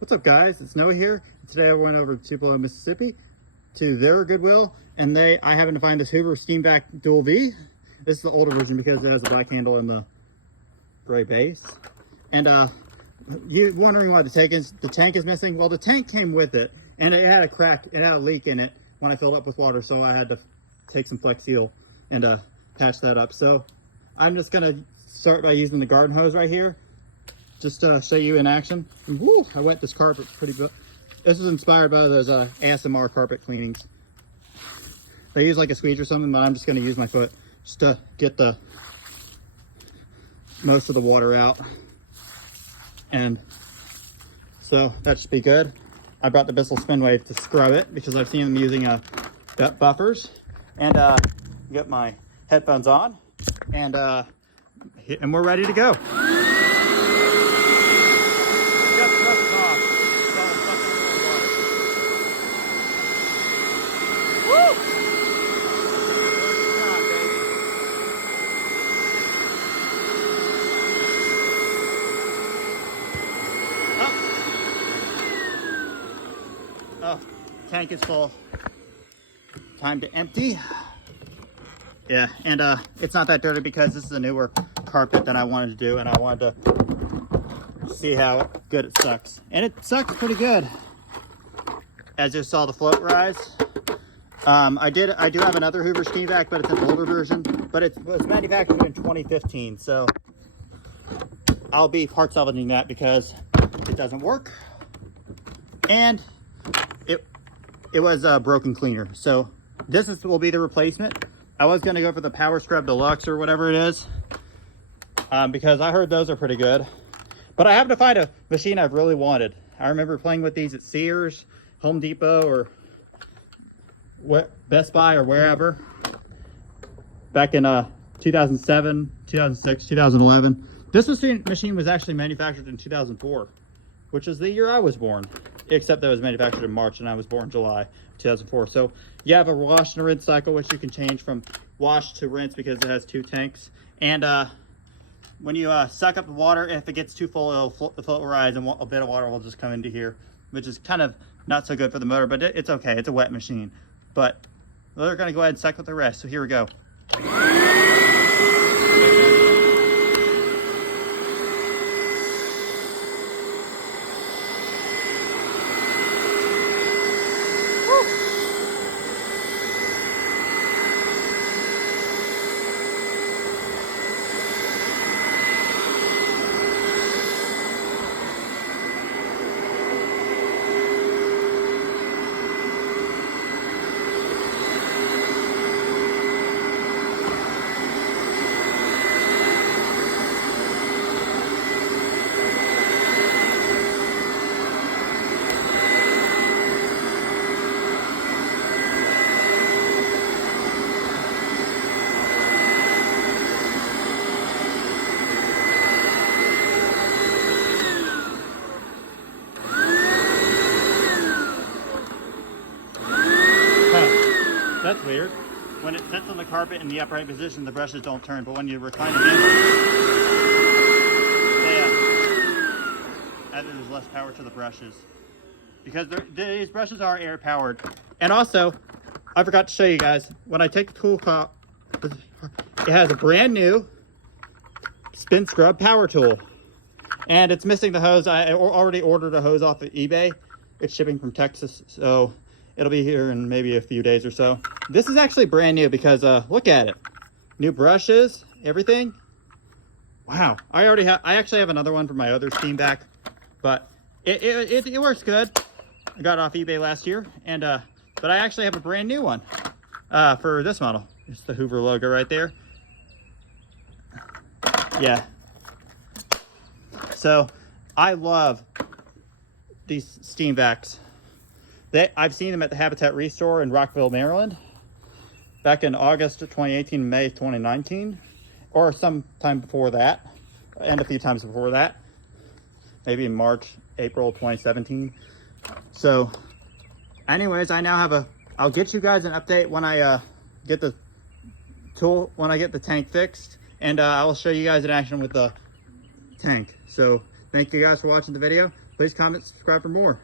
What's up, guys? It's Noah here. Today I went over to Tupelo, Mississippi to their Goodwill, and I happened to find this Hoover SteamVac Dual V. This is the older version because it has a black handle and the gray base. And you're wondering why the tank is missing. Well, the tank came with it, and it had a crack, it had a leak in it when I filled up with water, so I had to take some Flex Seal and patch that up. So I'm just gonna start by using the garden hose right here, just to show you in action. And woo, I wet this carpet pretty good. This is inspired by those ASMR carpet cleanings. They use like a squeegee or something, but I'm just gonna use my foot just to get the most of the water out. And so that should be good. I brought the Bissell Spin Wave to scrub it because I've seen them using buffers. And get my headphones on, and we're ready to go. Oh, tank is full. Time to empty. Yeah, and it's not that dirty because this is a newer carpet that I wanted to do, and I wanted to see how good it sucks. And it sucks pretty good. As you saw the float rise. I do have another Hoover SteamVac, but it's an older version. But it was manufactured in 2015, so I'll be part salvaging that because it doesn't work. And it was a broken cleaner. So this will be the replacement. I was gonna go for the Power Scrub Deluxe or whatever it is, because I heard those are pretty good. But I happened to find a machine I've really wanted. I remember playing with these at Sears, Home Depot, or Best Buy or wherever back in 2007, 2006, 2011. This machine was actually manufactured in 2004, which is the year I was born, except that it was manufactured in March and I was born July 2004. So you have a wash and rinse cycle, which you can change from wash to rinse because it has 2 tanks. And when you suck up the water, if it gets too full, the float will rise and a bit of water will just come into here, which is kind of not so good for the motor, but it's okay. It's a wet machine. But we're gonna go ahead and suck up the rest. So here we go. That's weird. When it sits on the carpet in the upright position, the brushes don't turn, but when you recline the handle, there's less power to the brushes. Because these brushes are air powered. And also, I forgot to show you guys, when I take the tool top, it has a brand new spin scrub power tool. And it's missing the hose. I already ordered a hose off of eBay. It's shipping from Texas, so it'll be here in maybe a few days or so. This is actually brand new because look at it. New brushes, everything. Wow, I actually have another one from my other SteamVac, but it works good. I got it off eBay last year, and but I actually have a brand new one for this model. It's the Hoover logo right there. Yeah. So I love these SteamVacs. I've seen them at the Habitat Restore in Rockville, Maryland, back in August of 2018, May 2019, or sometime before that, and a few times before that, maybe in March, April 2017. So anyways, I now have I'll get you guys an update when I get the tank fixed, and I will show you guys in action with the tank. So thank you guys for watching the video. Please comment, subscribe for more.